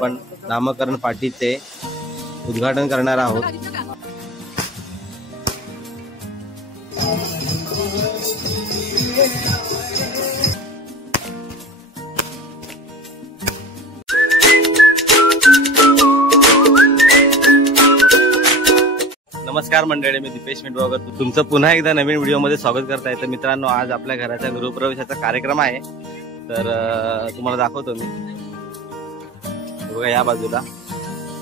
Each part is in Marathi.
आपण नामकरण पार्टीचे उद्घाटन करणार आहोत। नमस्कार मंडळी, मी दीपेश मिटवाकर तुमचं पुन्हा एकदा नवीन व्हिडिओमध्ये स्वागत करताय। तर मित्रांनो, आज आपल्या घराच्या गृहप्रवेशाचा कार्यक्रम आहे। तर तुम्हाला दाखवतो मी, बघा या बाजूला।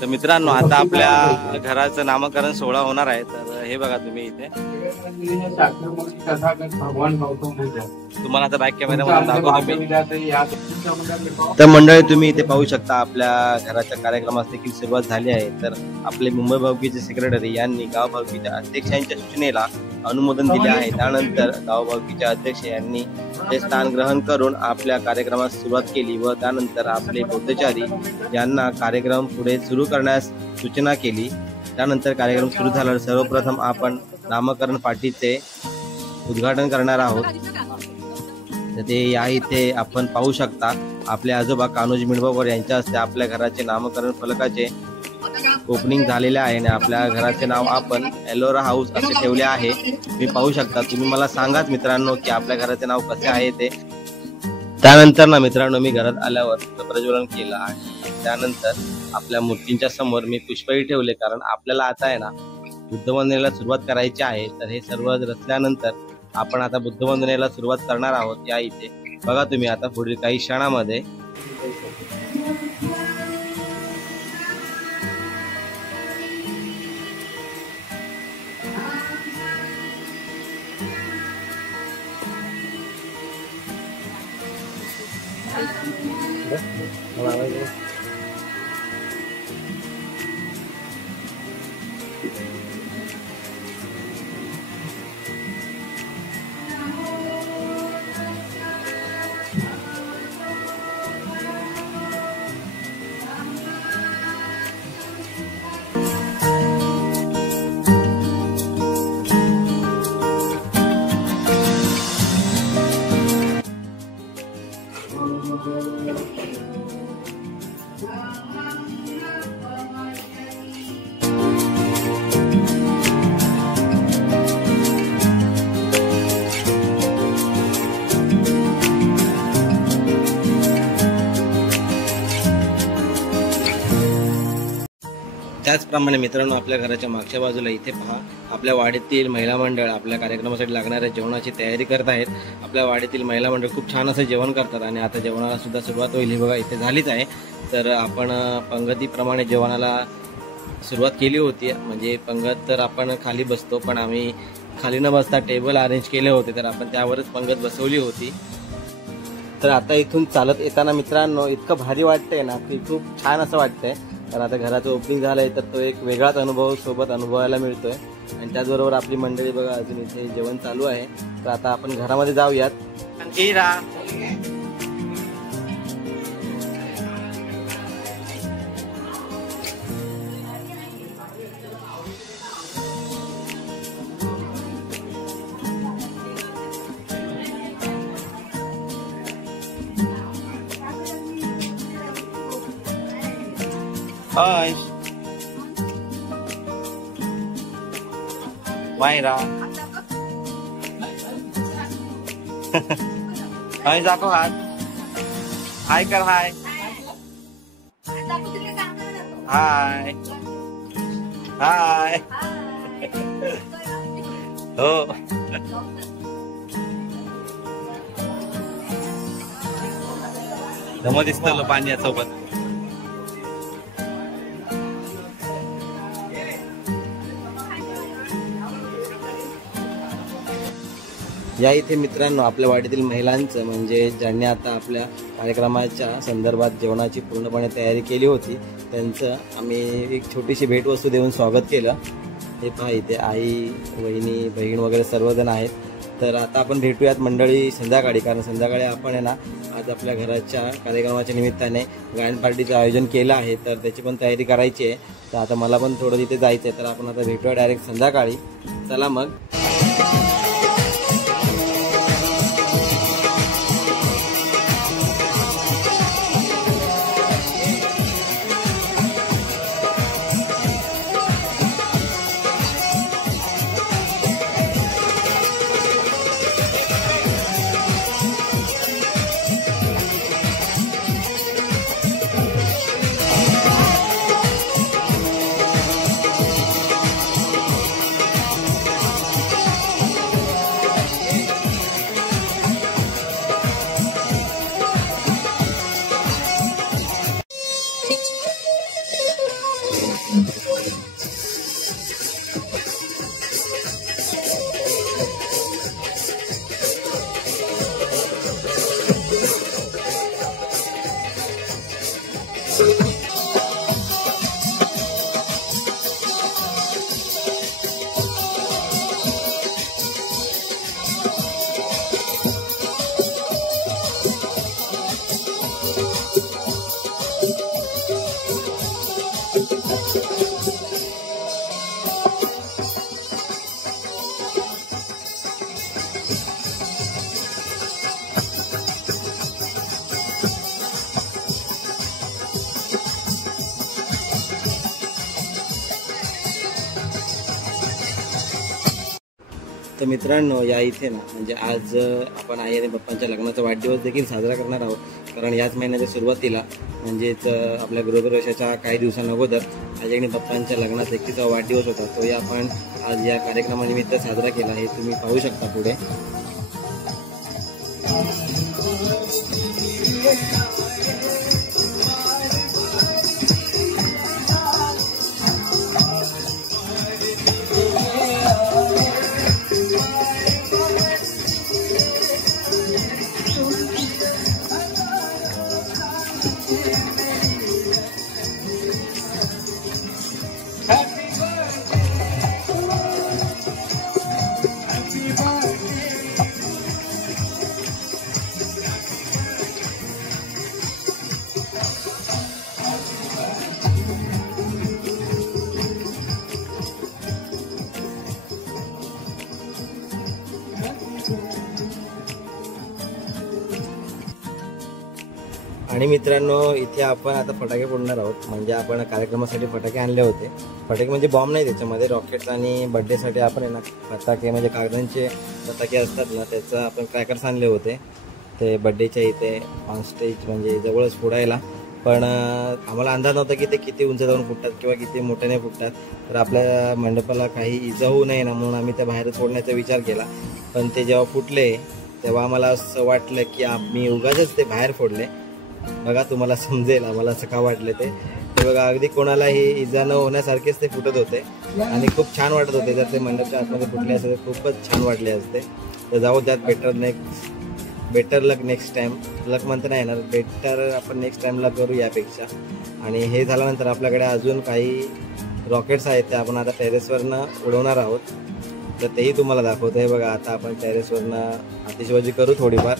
तर मित्रांनो, आता आपल्या घराचं नामकरण सोहळा होणार आहे। तर हे बघा तुम्ही इथे, तुम्हाला आता बॅक कॅमेरामध्ये दाखवतो मी। तर मंडळी, तुम्ही इथे पाहू शकता आपल्या घराच्या कार्यक्रमास देखील सुरुवात झाली आहे। तर आपले मुंबई भावकीचे सेक्रेटरी यांनी गाव भावकीच्या अध्यक्षांच्या सूचनेला अनुमोदन दिले आहे। त्यानंतर गाव भावकीच्या अध्यक्ष यांनी ते स्थान ग्रहण करून आपल्या कार्यक्रमास सुरुवात केली व त्यानंतर आपले बौद्धचारी यांना कार्यक्रम पुढे सुरू करण्यास सूचना केली। त्यानंतर कार्यक्रम सुरू झाल्यावर सर्वप्रथम आपण नामकरण पार्टीचे उद्घाटन करणार आहोत। तर ते या इथे आपण पाहू शकता, आपले आजोबा कान्होजी मिटवाकर यांच्या हस्ते आपल्या घराचे नामकरण फलकाचे ओपनिंग झालेले आहे आणि आपल्या घराचे नाव आपण एलोरा हाऊस असे ठेवले आहे। तुम्ही पाहू शकता। तुम्ही मला सांगाच मित्रांनो की आपल्या घराचे नाव कसे आहे ते। त्यानंतर ना मित्रांनो, मी घरात आल्यावर प्रज्वलन केलं आणि त्यानंतर आपल्या मूर्तींच्या समोर मी पुष्पही ठेवले, कारण आपल्याला आता आहे ना बुद्धवंदनेला सुरुवात करायची आहे। तर हे सर्व रचल्यानंतर आपण आता बुद्धवंदनेला सुरुवात करणार आहोत। या इथे बघा तुम्ही, आता पुढील काही क्षणामध्ये त्याचप्रमाणे मित्रांनो, आपल्या घराच्या मागच्या बाजूला इथे पहा, आपल्या वाडीतील महिला मंडळ आपल्या कार्यक्रमासाठी लागणाऱ्या जेवणाची तयारी करत आहेत। आपल्या वाडीतील महिला मंडळ खूप छान असं जेवण करतात आणि आता जेवणाला सुद्धा सुरुवात होईल। हे बघा इथे झालीच आहे। तर आपण पंगतीप्रमाणे जेवणाला सुरुवात केली होती। म्हणजे पंगत तर आपण खाली बसतो, पण आम्ही खाली न बसता टेबल अरेंज केले होते, तर आपण त्यावरच पंगत बसवली होती। तर आता इथून चालत येताना मित्रांनो इतकं भारी वाटतंय ना की खूप छान असं वाटतंय। तर आता घराचं ओपनिंग झालंय, तर तो एक वेगळाच अनुभव सोबत अनुभवायला मिळतोय। आणि त्याचबरोबर आपली मंडळी बघा अजून इथे जेवण चालू आहे। तर आता आपण घरामध्ये जाऊयात। हाय मायरा, हाय दाखव हात, हाय कर, हाय हाय हाय हो धम दिसतं पाण्यासोबत। या इथे मित्रांनो आपल्या वाडीतील महिलांचं, म्हणजे ज्यांनी आता आपल्या कार्यक्रमाच्या संदर्भात जेवणाची पूर्णपणे तयारी केली होती, त्यांचं आम्ही एक छोटीशी भेटवस्तू देऊन स्वागत केलं। हे पहा इथे आई, वहिनी, बहीण वगैरे सर्वजण आहेत। तर आता आपण भेटूयात मंडळी संध्याकाळी, कारण संध्याकाळी आपण आहे ना आज आपल्या घराच्या कार्यक्रमाच्या निमित्ताने गायन पार्टीचं आयोजन केलं आहे, तर त्याची पण तयारी करायची आहे। तर आता मला पण थोडं तिथे जायचं आहे, तर आपण आता भेटूया डायरेक्ट संध्याकाळी। चला मग। तर मित्रांनो, या इथे ना म्हणजे आज आपण आई आणि बाप्पांच्या लग्नाचा वाढदिवस देखील साजरा करणार आहोत. कारण याच महिन्याच्या सुरुवातीला म्हणजेच आपल्या गृहप्रवेशाच्या काही दिवसांअगोदर आई आणि बाप्पांच्या लग्नाचा 21वा वाढदिवस होता. तो या आपण आज या कार्यक्रमानिमित्त साजरा केला. हे तुम्ही पाहू शकता पुढे. आणि मित्रांनो, इथे आपण आता फटाके फोडणार आहोत. म्हणजे आपण कार्यक्रमासाठी फटाके आणले होते. फटाके म्हणजे बॉम्ब नाही, त्याच्यामध्ये रॉकेट्स. आणि बड्डेसाठी आपण आहे ना फटाके म्हणजे कागदांचे फटाके असतात ना, त्याचं आपण क्रॅकर्स आणले होते. ते बड्डेच्या इथे ऑन स्टेज म्हणजे जवळच फोडायला. पण आम्हाला अंदाज नव्हता की ते किती उंच जाऊन फुटतात किंवा किती मोठ्याने फुटतात. तर आपल्या मंडपाला काही इजा होऊ नये ना म्हणून आम्ही त्या बाहेर फोडण्याचा विचार केला. पण ते जेव्हा फुटले तेव्हा आम्हाला असं वाटलं की आम्ही उगाचच ते बाहेर फोडले. बघा, तुम्हाला समजेल आम्हाला असं का वाटलं ते बघा. अगदी कोणालाही इजा न होण्यासारखेच ते फुटत होते आणि खूप छान वाटत होते. जर ते मंडपच्या आतमध्ये फुटले असते तर खूपच छान वाटले असते. तर जाऊ द्यात, बेटर लक नेक्स्ट टाइम. लक म्हणता नाही येणार, बेटर आपण नेक्स्ट टाइमला करू यापेक्षा. आणि हे झाल्यानंतर आपल्याकडे अजून काही रॉकेट्स आहेत ते आपण आता टेरेसवरनं उडवणार आहोत. तर तेही तुम्हाला दाखवतो. हे बघा, आता आपण टेरेसवरनं आतिषबाजी करू थोडीफार.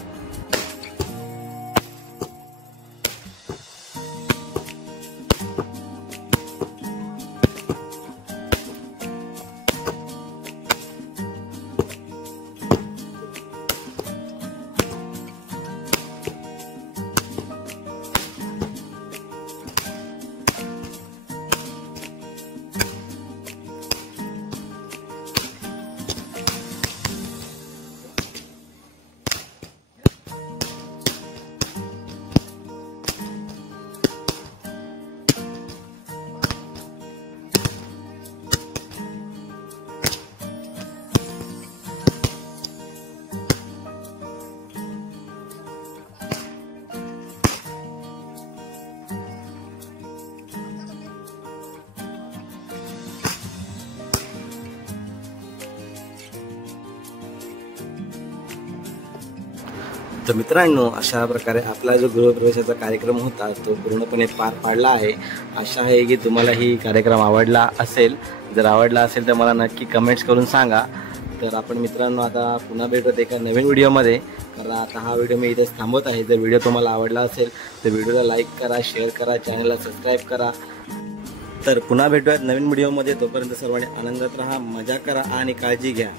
तर मित्रांनो, अशा प्रकारे आपला जो गृहप्रवेशाचा कार्यक्रम होता तो पूर्णपणे पार पाडला आहे. आशा आहे की तुम्हाला ही कार्यक्रम आवडला असेल. जर आवडला असेल तर मला नक्की कमेंट्स करून सांगा. तर आपण मित्रांनो आता पुन्हा भेटूयात एका नवीन व्हिडिओमध्ये. कारण आता हा व्हिडिओ मी इथेच थांबवत आहे. जर व्हिडिओ तुम्हाला आवडला असेल तर व्हिडिओला लाईक करा, शेअर करा, चॅनलला सबस्क्राईब करा. तर पुन्हा भेटूयात नवीन व्हिडिओमध्ये. तोपर्यंत सर्वांनी आनंदात राहा, मजा करा आणि काळजी घ्या.